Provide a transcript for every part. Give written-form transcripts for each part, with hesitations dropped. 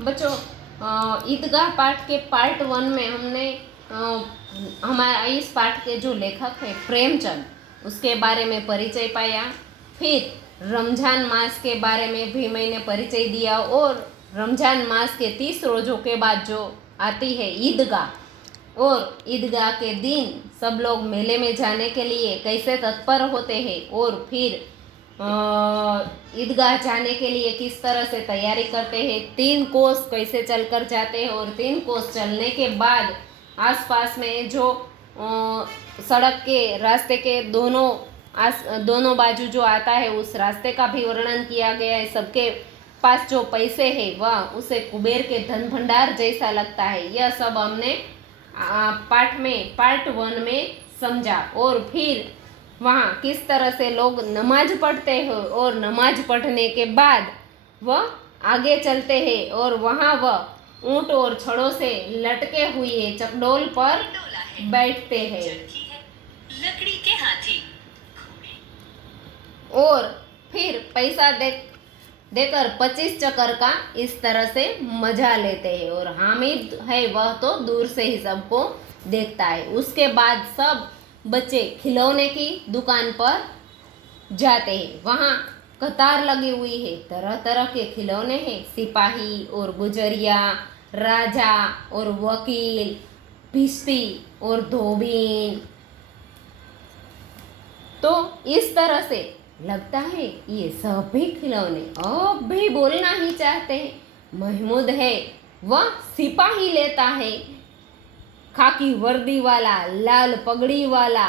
बच्चों, ईदगाह पाठ के पार्ट 1 में हमने हमारा इस पाठ के जो लेखक है प्रेमचंद, उसके बारे में परिचय पाया। फिर रमज़ान मास के बारे में भी मैंने परिचय दिया और रमज़ान मास के 30 रोज़ों के बाद जो आती है ईदगाह, और ईदगाह के दिन सब लोग मेले में जाने के लिए कैसे तत्पर होते हैं और फिर ईदगाह जाने के लिए किस तरह से तैयारी करते हैं, 3 कोस कैसे चलकर जाते हैं और 3 कोस चलने के बाद आसपास में जो सड़क के रास्ते के दोनों बाजू जो आता है उस रास्ते का भी वर्णन किया गया है। सबके पास जो पैसे है वह उसे कुबेर के धन भंडार जैसा लगता है। यह सब हमने पार्ट 1 में समझा। और फिर वहाँ किस तरह से लोग नमाज पढ़ते हैं और नमाज पढ़ने के बाद वह आगे चलते हैं और वहाँ वह ऊँट और छड़ों से लटके हुए चकडोल पर बैठते हैं लकड़ी के हाथी, और फिर पैसा देकर 25 चक्कर का इस तरह से मजा लेते हैं। और हामिद है वह तो दूर से ही सबको देखता है। उसके बाद सब बच्चे खिलौने की दुकान पर जाते हैं। वहाँ कतार लगी हुई है, तरह तरह के खिलौने हैं, सिपाही और गुजरिया, राजा और वकील, भिश्ती और धोबीन। तो इस तरह से लगता है ये सभी खिलौने अब भी बोलना ही चाहते हैं। महमूद है वह सिपाही लेता है, खाकी वर्दी वाला, लाल पगड़ी वाला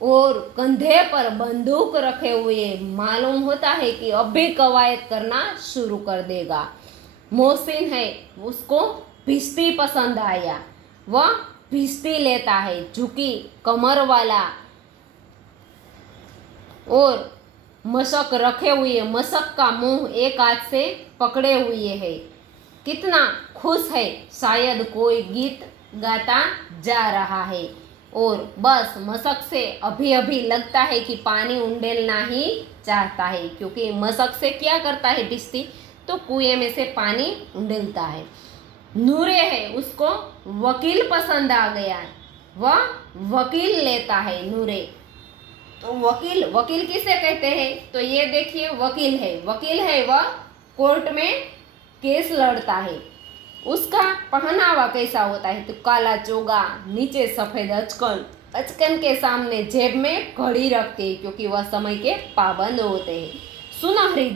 और कंधे पर बंदूक रखे हुए। मालूम होता है कि अब भी कवायद करना शुरू कर देगा। मोहसिन है, उसको भिश्ती पसंद आया, वह भिश्ती लेता है, झुकी कमर वाला और मशक रखे हुए। मशक का मुंह एक हाथ से पकड़े हुए है, कितना खुश है, शायद कोई गीत गाता जा रहा है। और बस मशक से अभी अभी लगता है कि पानी उंडेलना ही चाहता है, क्योंकि मशक से क्या करता है भिश्ती, तो कुएं में से पानी उंडेलता है। नूरे है, उसको वकील पसंद आ गया, वह वकील लेता है नूरे। तो वकील किसे कहते हैं, तो ये देखिए वकील है वह कोर्ट में केस लड़ता है। उसका पहनावा कैसा होता है, तो काला चोगा, नीचे सफेद अचकन के सामने जेब में घड़ी रखते हैं, क्योंकि वह समय के पाबंद होते हैं। सुनहरी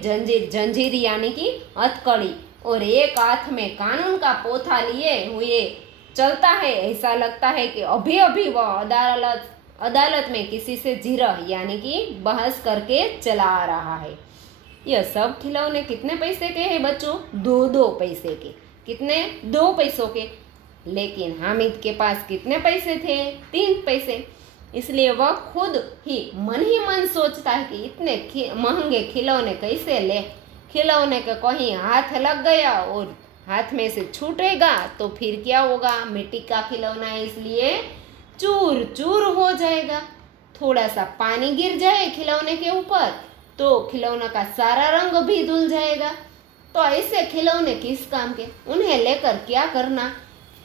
जंजीर यानी कि हथकड़ी, और एक हाथ में कानून का पोथा लिए हुए चलता है। ऐसा लगता है कि अभी अभी वह अदालत में किसी से जिरह यानी कि बहस करके चला आ रहा है। यह सब खिलौने कितने पैसे के हैं बच्चों? 2 पैसे के। कितने? 2 पैसों के। लेकिन हामिद के पास कितने पैसे थे? 3 पैसे। इसलिए वह खुद ही मन सोचता है कि इतने महंगे खिलौने कैसे ले। खिलौने का कहीं हाथ लग गया और हाथ में से छूटेगा तो फिर क्या होगा? मिट्टी का खिलौना है, इसलिए चूर चूर हो जाएगा। थोड़ा सा पानी गिर जाए खिलौने के ऊपर तो खिलौना का सारा रंग भी धुल जाएगा। तो ऐसे खिलौने किस काम के, उन्हें लेकर क्या करना?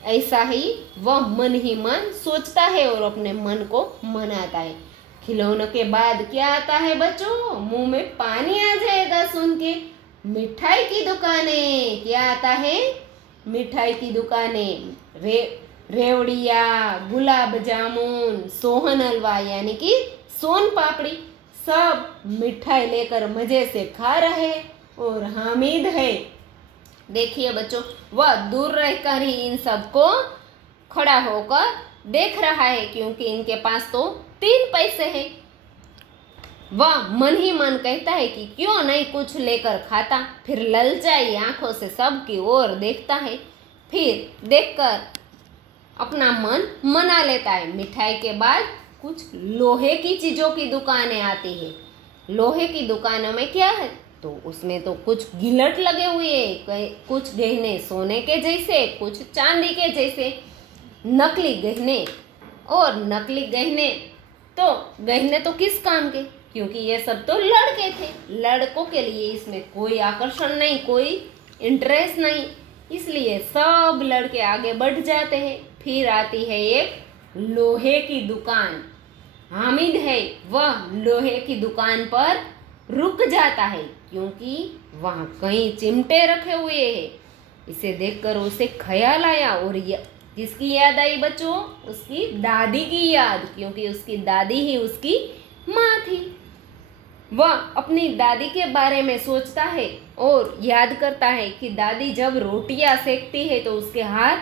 ऐसा ही वह मन ही मन सोचता है और अपने मन को मनाता है। खिलौनों के बाद क्या आता है बच्चों? मुंह में पानी आ जाएगा सुन के। मिठाई की दुकानें। क्या आता है? मिठाई की दुकानें। रेवड़िया, गुलाब जामुन, सोहन हलवा यानी कि सोन पापड़ी, सब मिठाई लेकर मजे से खा रहे। और हामिद है, देखिए बच्चों, वह दूर रहकर ही इन सबको खड़ा होकर देख रहा है, क्योंकि इनके पास तो 3 पैसे हैं। वह मन ही मन कहता है कि क्यों नहीं कुछ लेकर खाता। फिर ललचाई आंखों से सबकी ओर देखता है, फिर देखकर अपना मन मना लेता है। मिठाई के बाद कुछ लोहे की चीज़ों की दुकानें आती है। लोहे की दुकानों में क्या है, तो उसमें तो कुछ गिलट लगे हुए, कुछ गहने सोने के जैसे, कुछ चांदी के जैसे, नकली गहने। और नकली गहने तो किस काम के, क्योंकि ये सब तो लड़के थे, लड़कों के लिए इसमें कोई आकर्षण नहीं, कोई इंटरेस्ट नहीं। इसलिए सब लड़के आगे बढ़ जाते हैं। फिर आती है एक लोहे की दुकान। हामिद है वह लोहे की दुकान पर रुक जाता है क्योंकि वहाँ कई चिमटे रखे हुए हैं। इसे देखकर उसे ख्याल आया और किसकी याद आई बच्चों? उसकी दादी की याद, क्योंकि उसकी दादी ही उसकी माँ थी। वह अपनी दादी के बारे में सोचता है और याद करता है कि दादी जब रोटियां सेकती है तो उसके हाथ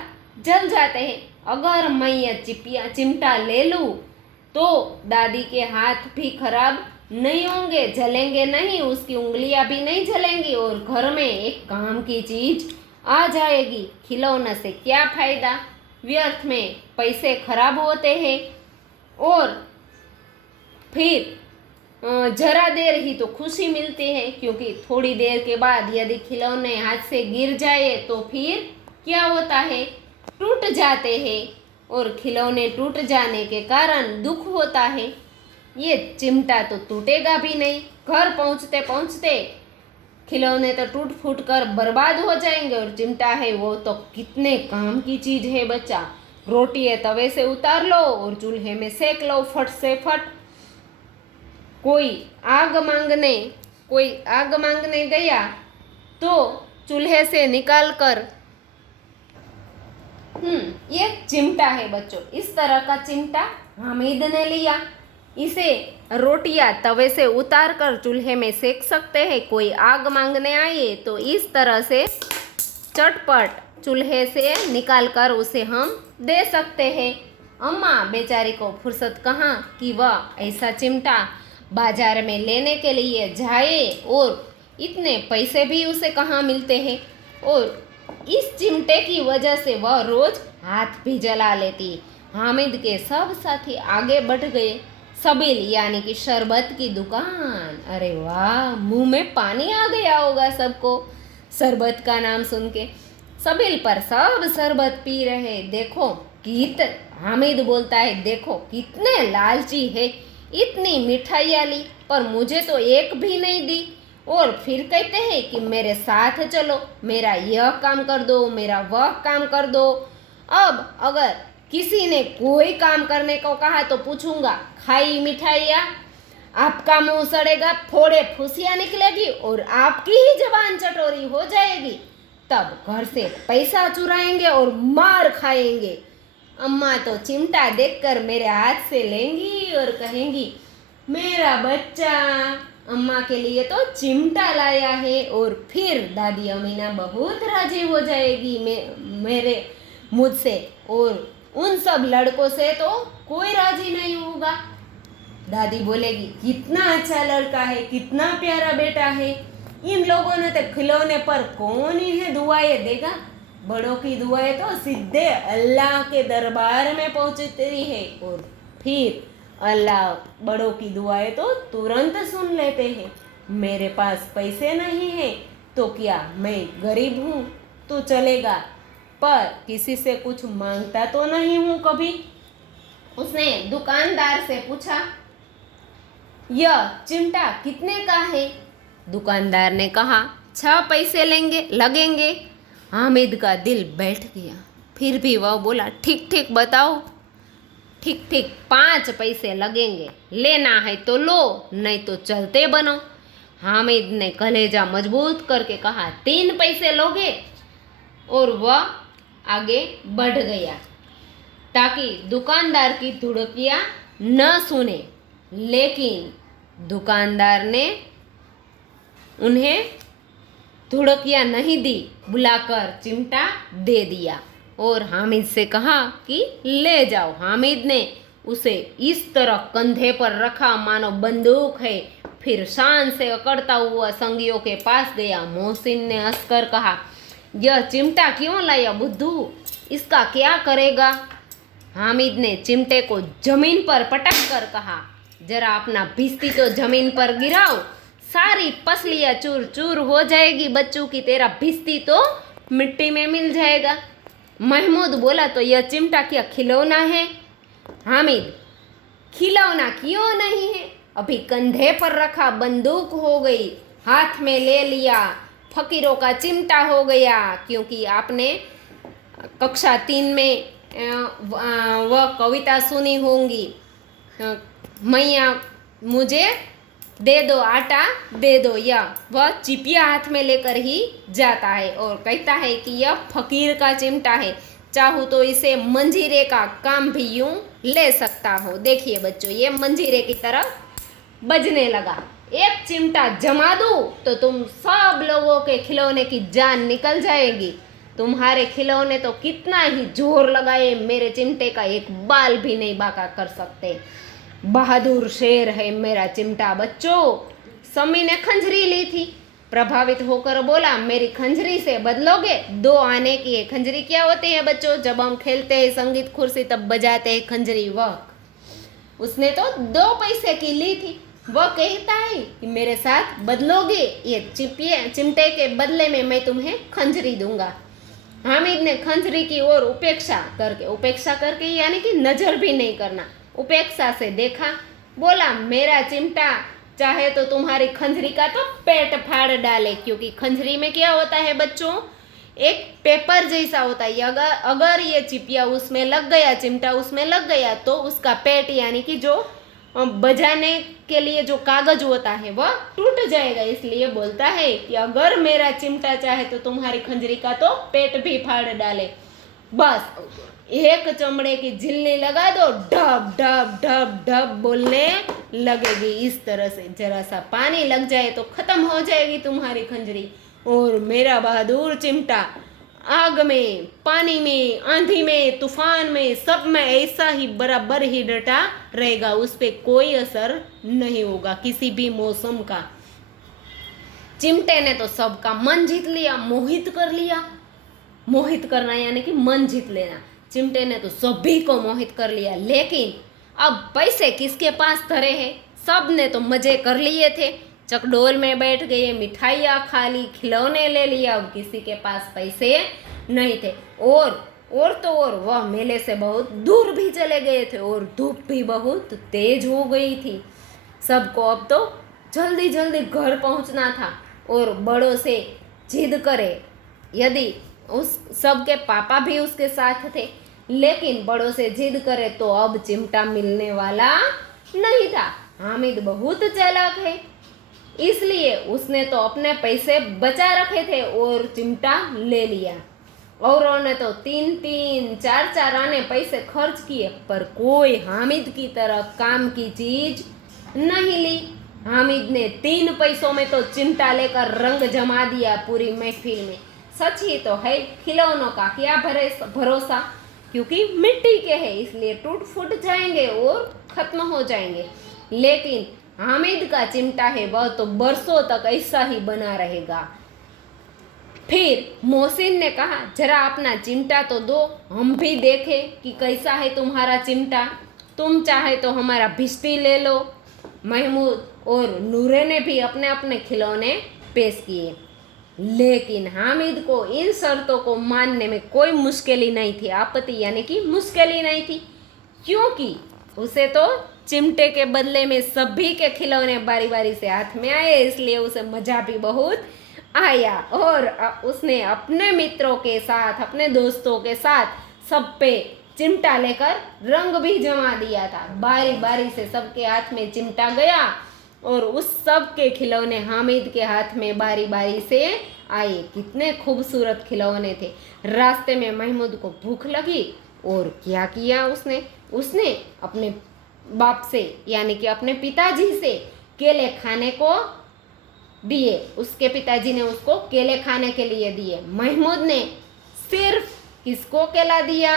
जल जाते हैं। अगर मैं यह चिमटा ले लूँ तो दादी के हाथ भी खराब नहीं होंगे, जलेंगे नहीं, उसकी उंगलियां भी नहीं जलेंगी और घर में एक काम की चीज आ जाएगी। खिलौने से क्या फायदा, व्यर्थ में पैसे खराब होते हैं और फिर जरा देर ही तो खुशी मिलती है, क्योंकि थोड़ी देर के बाद यदि खिलौने हाथ से गिर जाए तो फिर क्या होता है? टूट जाते हैं और खिलौने टूट जाने के कारण दुख होता है। ये चिमटा तो टूटेगा भी नहीं, घर पहुंचते पहुंचते खिलौने तो टूट फूट कर बर्बाद हो जाएंगे और चिमटा है वो तो कितने काम की चीज है बच्चा। रोटी है तवे से उतार लो और चूल्हे में सेक लो फट से फट। कोई आग मांगने गया तो चूल्हे से निकाल कर ये चिमटा है बच्चों। इस तरह का चिमटा हामिद ने लिया। इसे रोटियां तवे से उतार कर चूल्हे में सेक सकते हैं। कोई आग मांगने आए तो इस तरह से चटपट चूल्हे से निकाल कर उसे हम दे सकते हैं। अम्मा बेचारी को फुर्सत कहाँ कि वह ऐसा चिमटा बाजार में लेने के लिए जाए और इतने पैसे भी उसे कहाँ मिलते हैं। और इस चिमटे की वजह से वह रोज हाथ भी जला लेती। हामिद के सब साथी आगे बढ़ गए। सबील यानी कि शरबत की दुकान। अरे वाह, मुंह में पानी आ गया होगा सबको शरबत का नाम सुन के। सबील पर सब शरबत पी रहे। देखो हामिद बोलता है, देखो कितने लालची है, इतनी मिठाइयाँ ली पर मुझे तो एक भी नहीं दी। और फिर कहते हैं कि मेरे साथ चलो, मेरा यह काम कर दो, मेरा वह काम कर दो। अब अगर किसी ने कोई काम करने को कहा तो पूछूंगा, खाई मिठाइयाँ, आपका मुंह सड़ेगा, फोड़े फुसियाँ निकलेगी और आपकी ही जबान चटोरी हो जाएगी। तब घर से पैसा चुराएंगे और मार खाएंगे। अम्मा तो चिमटा देखकर मेरे हाथ से लेंगी और कहेंगी, मेरा बच्चा अम्मा के लिए तो चिमटा लाया है। और फिर दादी अमीना बहुत राजी हो जाएगी मेरे मुझसे, और उन सब लड़कों से तो कोई राजी नहीं होगा। दादी बोलेगी, कितना अच्छा लड़का है, कितना प्यारा बेटा है। इन लोगों ने तो खिलौने पर कौन इन्हें दुआएं देगा। बड़ों की दुआएं तो सीधे अल्लाह के दरबार में पहुंचती है और फिर अल्लाह बड़ों की दुआएं तो तुरंत सुन लेते हैं। मेरे पास पैसे नहीं हैं तो क्या, मैं गरीब हूँ तो चलेगा, पर किसी से कुछ मांगता तो नहीं हूँ कभी। उसने दुकानदार से पूछा, यह चिमटा कितने का है? दुकानदार ने कहा, 6 पैसे लगेंगे। हामिद का दिल बैठ गया। फिर भी वह बोला, ठीक ठीक बताओ। ठीक 5 पैसे लगेंगे, लेना है तो लो, नहीं तो चलते बनो। हामिद ने कलेजा मजबूत करके कहा, 3 पैसे लोगे? और वह आगे बढ़ गया ताकि दुकानदार की धुड़कियाँ न सुने। लेकिन दुकानदार ने उन्हें धुड़कियाँ नहीं दी, बुलाकर चिमटा दे दिया और हामिद से कहा कि ले जाओ। हामिद ने उसे इस तरह कंधे पर रखा मानो बंदूक है। फिर शान से अकड़ता हुआ संगियों के पास गया। मोहसिन ने हंसकर कहा, यह चिमटा क्यों लाया बुद्धू, इसका क्या करेगा? हामिद ने चिमटे को जमीन पर पटक कर कहा, जरा अपना भिस्ती तो जमीन पर गिराओ, सारी पसलियाँ चूर चूर हो जाएगी बच्चों की, तेरा भिस्ती तो मिट्टी में मिल जाएगा। महमूद बोला, तो यह चिमटा क्या खिलौना है? हामिद, खिलौना क्यों नहीं है, अभी कंधे पर रखा बंदूक हो गई, हाथ में ले लिया, फकीरों का चिमटा हो गया, क्योंकि आपने कक्षा 3 में वह कविता सुनी होंगी, मैया मुझे दे दो आटा दे दो, यह वह चिपिया हाथ में लेकर ही जाता है और कहता है कि यह फकीर का चिमटा है, चाहूँ तो इसे मंजीरे का काम भी यूं ले सकता हो। देखिए बच्चों, ये मंजीरे की तरह बजने लगा। एक चिमटा जमा दूं तो तुम सब लोगों के खिलौने की जान निकल जाएगी। तुम्हारे खिलौने तो कितना ही जोर लगाए मेरे चिमटे का एक बाल भी नहीं बांका कर सकते। बहादुर शेर है मेरा चिमटा। बच्चों, समी ने खंजरी ली थी, प्रभावित होकर बोला, मेरी खंजरी से बदलोगे? 2 आने की है। खंजरी क्या होती है बच्चों? जब हम खेलते हैं संगीत खुर्सी तब बजाते हैं खंजरी, वह। उसने तो 2 पैसे की ली थी। वह कहता है कि मेरे साथ बदलोगे? ये चिमटे के बदले में मैं तुम्हें खंजरी दूंगा। हामिद ने खंजरी की ओर उपेक्षा करके यानी कि नजर भी नहीं करना, उपेक्षा से देखा। बोला, मेरा चिमटा चाहे तो तुम्हारी खंजरी का तो पेट फाड़ डाले, क्योंकि खंजरी में क्या होता है बच्चों, एक पेपर जैसा होता है। अगर ये चिपिया उसमें लग गया, चिमटा उसमें लग गया, तो उसका पेट यानी कि जो बजाने के लिए जो कागज होता है वह टूट जाएगा। इसलिए बोलता है कि अगर मेरा चिमटा चाहे तो तुम्हारी खंजरी का तो पेट भी फाड़ डाले। बस एक चमड़े की झिल्ली लगा दो, ढब ढब ढब ढब बोलने लगेगी। इस तरह से जरा सा पानी लग जाए तो खत्म हो जाएगी तुम्हारी खंजरी। और मेरा बहादुर चिमटा आग में, पानी में, आंधी में, तूफान में, सब में ऐसा ही बराबर ही डटा रहेगा। उस पर कोई असर नहीं होगा किसी भी मौसम का। चिमटे ने तो सबका मन जीत लिया, मोहित कर लिया। मोहित करना यानी कि मन जीत लेना। चिमटे ने तो सभी को मोहित कर लिया, लेकिन अब पैसे किसके पास धरे हैं? सब ने तो मजे कर लिए थे, चकडोल में बैठ गए, मिठाइयाँ खा ली, खिलौने ले लिया। अब किसी के पास पैसे नहीं थे। और वह मेले से बहुत दूर भी चले गए थे और धूप भी बहुत तेज हो गई थी। सबको अब तो जल्दी जल्दी घर पहुंचना था और बड़ों से जिद करे। यदि उस सबके पापा भी उसके साथ थे, लेकिन बड़ों से जिद करे तो अब चिमटा मिलने वाला नहीं था। हामिद बहुत चालाक है, इसलिए उसने तो अपने पैसे बचा रखे थे और चिमटा ले लिया। औरों ने तो 3-3, 4-4 आने पैसे खर्च किए, पर कोई हामिद की तरह काम की चीज नहीं ली। हामिद ने 3 पैसों में तो चिमटा लेकर रंग जमा दिया पूरी महफिल में। सच ही तो है, खिलौनों का क्या भरोसा, क्योंकि मिट्टी के हैं इसलिए टूट फूट जाएंगे और खत्म हो जाएंगे। लेकिन हामिद का चिमटा है वह तो बरसों तक ऐसा ही बना रहेगा। फिर मोहसिन ने कहा, जरा अपना चिमटा तो दो, हम भी देखें कि कैसा है तुम्हारा चिमटा। तुम चाहे तो हमारा भिश्ती ले लो। महमूद और नूरे ने भी अपने अपने खिलौने पेश किए, लेकिन हामिद को इन शर्तों को मानने में कोई मुश्किल ही नहीं थी, आपत्ति यानी कि मुश्किल ही नहीं थी, क्योंकि उसे तो चिमटे के बदले में सभी के खिलौने बारी बारी से हाथ में आए, इसलिए उसे मजा भी बहुत आया। और उसने अपने मित्रों के साथ, अपने दोस्तों के साथ सब पे चिमटा लेकर रंग भी जमा दिया था। बारी बारी से सबके हाथ में चिमटा गया और उस सब के खिलौने हामिद के हाथ में बारी बारी से आए। कितने खूबसूरत खिलौने थे। रास्ते में महमूद को भूख लगी और क्या किया उसने अपने बाप से यानी कि अपने पिताजी से केले खाने को दिए। उसके पिताजी ने उसको केले खाने के लिए दिए। महमूद ने सिर्फ किसको केला दिया?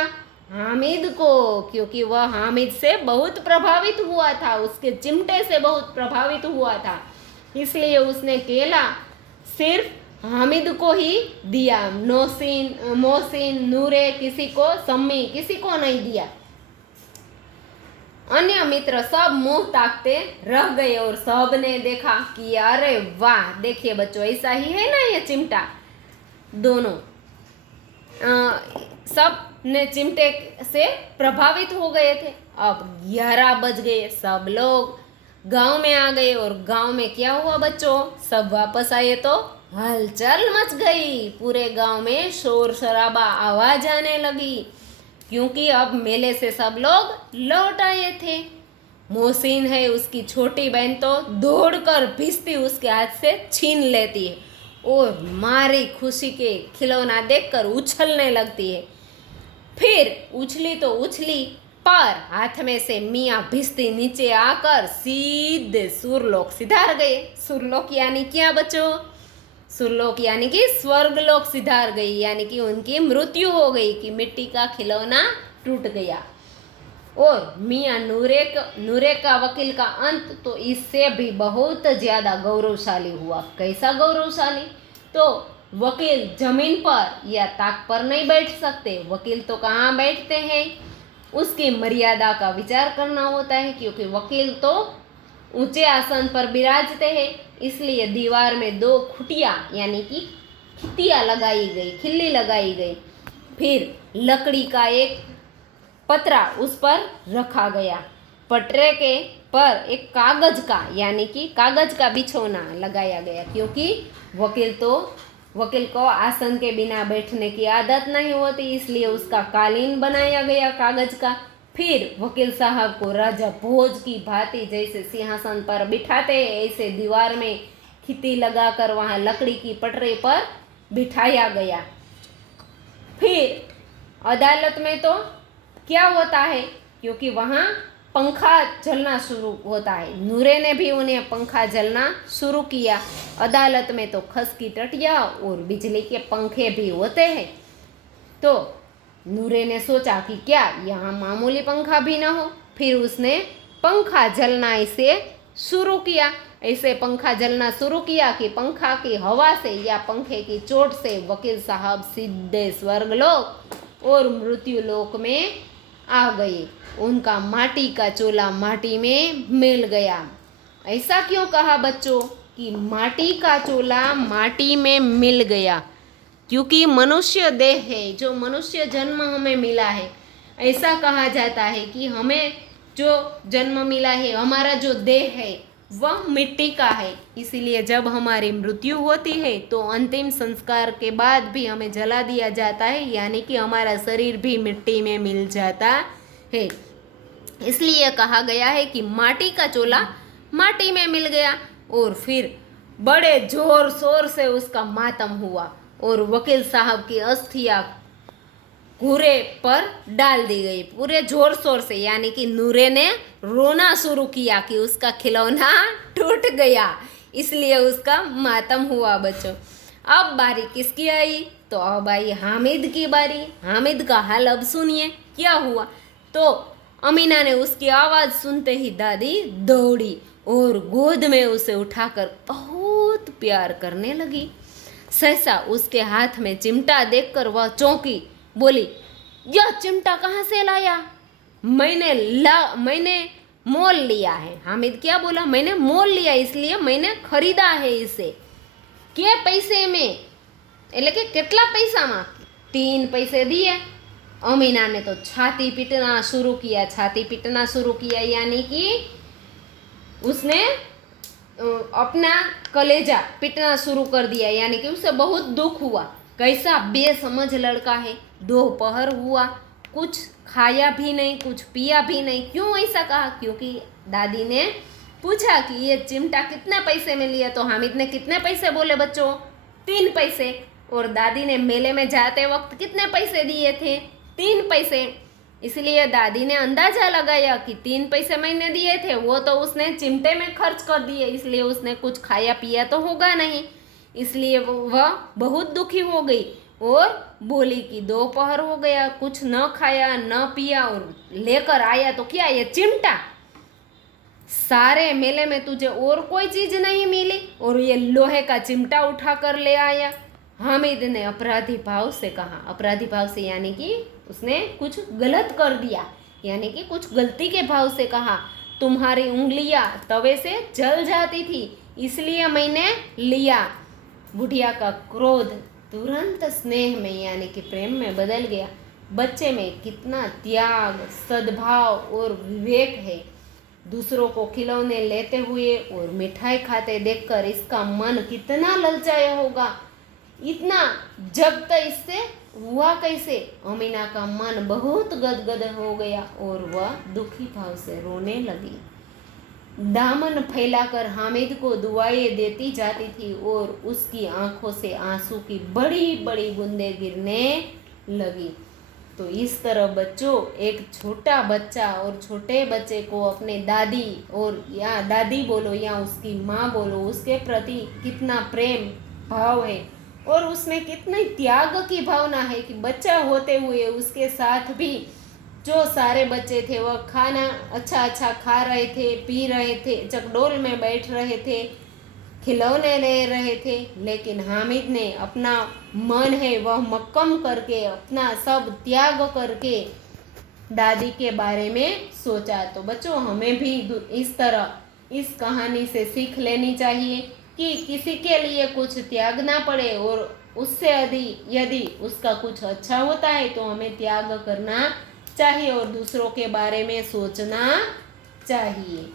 हामिद को, क्योंकि वह हामिद से बहुत प्रभावित हुआ था, उसके चिमटे से बहुत प्रभावित हुआ था, इसलिए उसने केला सिर्फ हामिद को ही दिया। मोहसिन, नूरे, किसी को, सम्मी, किसी को नहीं दिया। अन्य मित्र सब मुंह ताकते रह गए और सब ने देखा कि अरे वाह, देखिए बच्चों, ऐसा ही है ना ये चिमटा। दोनों सब ने चिमटे से प्रभावित हो गए थे। अब 11 बज गए, सब लोग गांव में आ गए और गांव में क्या हुआ बच्चों? सब वापस आए तो हलचल मच गई। पूरे गांव में शोर शराबा, आवाज आने लगी, क्योंकि अब मेले से सब लोग लौट आए थे। मोहसिन है, उसकी छोटी बहन तो दौड़कर भिश्ती उसके हाथ से छीन लेती है और मारी खुशी के खिलौना देखकर उछलने लगती है। फिर उछली तो उछली, पर हाथ में से मियाँ भिश्ती नीचे आकर सीधे सुरलोक सिधार गए। सुरलोक यानी क्या बच्चों? सुरलोक यानी कि स्वर्गलोक सिधार गई, यानी कि उनकी मृत्यु हो गई, कि मिट्टी का खिलौना टूट गया। और मियाँ नूरे का वकील का अंत तो इससे भी बहुत ज्यादा गौरवशाली हुआ। कैसा गौरवशाली? तो वकील जमीन पर या ताक पर नहीं बैठ सकते। वकील तो कहाँ बैठते हैं? उसकी मर्यादा का विचार करना होता है, क्योंकि वकील तो ऊंचे आसन पर विराजते हैं। इसलिए दीवार में 2 खुटिया यानी कि खिल्ली लगाई गई। फिर लकड़ी का एक पतरा उस पर रखा गया। पटरे के पर एक यानी कि कागज का बिछौना लगाया गया, क्योंकि वकील को आसन के बिना बैठने की आदत नहीं होती, इसलिए उसका कालीन बनाया गया कागज का। फिर वकील साहब को राजा भोज की भांति जैसे सिंहासन पर बिठाते हैं, ऐसे दीवार में खित्ती लगाकर वहां लकड़ी की पटरे पर बिठाया गया। फिर अदालत में तो क्या होता है, क्योंकि वहां पंखा जलना शुरू होता है। नूरे ने भी उन्हें पंखा जलना शुरू किया। अदालत में तो खस की टटिया और बिजली के पंखे भी होते हैं। तो नूरे ने सोचा कि क्या यहाँ मामूली पंखा भी ना हो। फिर उसने पंखा जलना ऐसे पंखा जलना शुरू किया कि पंखा की हवा से या पंखे की चोट से वकील साहब सीधे स्वर्गलोक और मृत्युलोक में आ गए। उनका माटी का चोला माटी में मिल गया। ऐसा क्यों कहा बच्चों कि माटी का चोला माटी में मिल गया? क्योंकि मनुष्य देह है, जो मनुष्य जन्म हमें मिला है, ऐसा कहा जाता है कि हमें जो जन्म मिला है, हमारा जो देह है वह मिट्टी का है। इसीलिए जब हमारी मृत्यु होती है तो अंतिम संस्कार के बाद भी हमें जला दिया जाता है, यानी कि हमारा शरीर भी मिट्टी में मिल जाता है। इसलिए कहा गया है कि माटी का चोला माटी में मिल गया। और फिर बड़े जोर शोर से उसका मातम हुआ और वकील साहब की अस्थियां घूरे पर डाल दी गई पूरे जोर शोर से, यानी कि नूरे ने रोना शुरू किया कि उसका खिलौना टूट गया, इसलिए उसका मातम हुआ बच्चों। अब बारी किसकी आई? तो अब आई हामिद की बारी। हामिद का हाल अब सुनिए क्या हुआ। तो अमीना ने उसकी आवाज़ सुनते ही दादी दौड़ी और गोद में उसे उठाकर बहुत प्यार करने लगी। सहसा उसके हाथ में चिमटा देखकर वह चौंकी, बोली, यह चिमटा कहाँ से लाया? मैंने मोल लिया है। हामिद क्या बोला? मैंने मोल लिया, इसलिए मैंने खरीदा है इसे। के पैसे में? એટલે કે કેટલા પૈસામાં? 3 पैसे दिए। अमीना ने तो छाती पीटना शुरू किया, यानी कि उसने अपना कलेजा पीटना शुरू कर दिया, यानी कि उसे बहुत दुख हुआ। कैसा बेसमझ लड़का है। दोपहर हुआ, कुछ खाया भी नहीं, कुछ पिया भी नहीं। क्यों ऐसा कहा? क्योंकि दादी ने पूछा कि ये चिमटा कितने पैसे में लिया, तो हामिद ने कितने पैसे बोले बच्चों? 3 पैसे। और दादी ने मेले में जाते वक्त कितने पैसे दिए थे? 3 पैसे। इसलिए दादी ने अंदाजा लगाया कि 3 पैसे मैंने दिए थे, वो तो उसने चिमटे में खर्च कर दिए, इसलिए उसने कुछ खाया पिया तो होगा नहीं। इसलिए वह बहुत दुखी हो गई और बोली कि दोपहर हो गया, कुछ न खाया न पिया और लेकर आया तो क्या, ये चिमटा? सारे मेले में तुझे और कोई चीज नहीं मिली और ये लोहे का चिमटा उठा कर ले आया। हामिद ने अपराधी भाव से कहा। अपराधी भाव से यानी कि उसने कुछ गलत कर दिया, यानी कि कुछ गलती के भाव से कहा, तुम्हारी उंगलियां तवे से जल जाती थी, इसलिए मैंने लिया। बुढ़िया का क्रोध तुरंत स्नेह में यानी कि प्रेम में बदल गया। बच्चे में कितना त्याग, सद्भाव और विवेक है। दूसरों को खिलौने लेते हुए और मिठाई खाते देखकर इसका मन कितना ललचाया होगा। इतना जब तक इससे हुआ कैसे? अमीना का मन बहुत गदगद हो गया और वह दुखी भाव से रोने लगी। दामन फैलाकर हामिद को दुआएं देती जाती थी और उसकी आंखों से आंसू की बड़ी बड़ी बूंदें गिरने लगी। तो इस तरह बच्चों, एक छोटा बच्चा और छोटे बच्चे को अपने दादी और या दादी बोलो या उसकी माँ बोलो, उसके प्रति कितना प्रेम भाव है और उसमें कितनी त्याग की भावना है कि बच्चा होते हुए उसके साथ भी जो सारे बच्चे थे वह खाना अच्छा खा रहे थे, पी रहे थे, चकडोल में बैठ रहे थे, खिलौने ले रहे थे, लेकिन हामिद ने अपना मन है वह मक्कम करके, अपना सब त्याग करके दादी के बारे में सोचा। तो बच्चों, हमें भी इस तरह इस कहानी से सीख लेनी चाहिए कि किसी के लिए कुछ त्यागना पड़े और उससे यदि उसका कुछ अच्छा होता है तो हमें त्याग करना चाहिए और दूसरों के बारे में सोचना चाहिए।